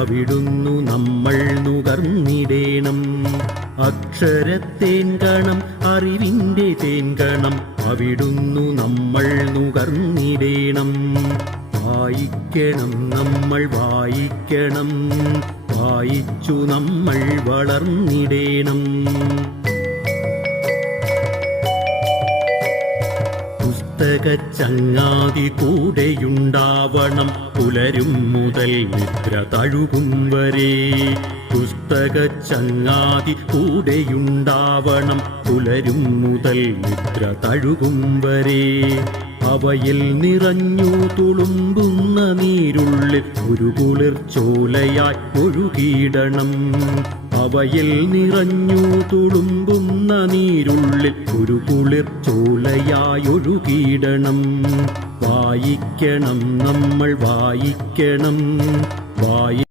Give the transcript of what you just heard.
അവിടുന്നു നമ്മൾ നുകർന്നിടേണം. അക്ഷരത്തേൻകണം അറിവിൻ്റെ തേൻകണം അവിടുന്നു നമ്മൾ നുകർന്നിടേണം. വായിക്കണം നമ്മൾ വായിക്കണം, വായിച്ചു നമ്മൾ വളർന്നിടേണം. പുസ്തകച്ചങ്ങാതി കൂടെയുണ്ടാവണം പുലരും മുതൽ നിദ്ര തഴുകും വരെ. പുസ്തകച്ചങ്ങാതി കൂടെയുണ്ടാവണം പുലരും മുതൽ നിദ്ര തഴുകും വരെ. അവയിൽ നിറഞ്ഞു തുളുമ്പുന്ന നീരുള്ളിൽ ഒരു കുളിർച്ചോലയായി ഒഴുകിയിടണം. അവയിൽ നിറഞ്ഞു തുളുമ്പുന്ന നീരുള്ളിൽ ഒരു കുളിർച്ചോലയായി ഒഴുകിയിടണം. വായിക്കണം നമ്മൾ വായിക്കണം,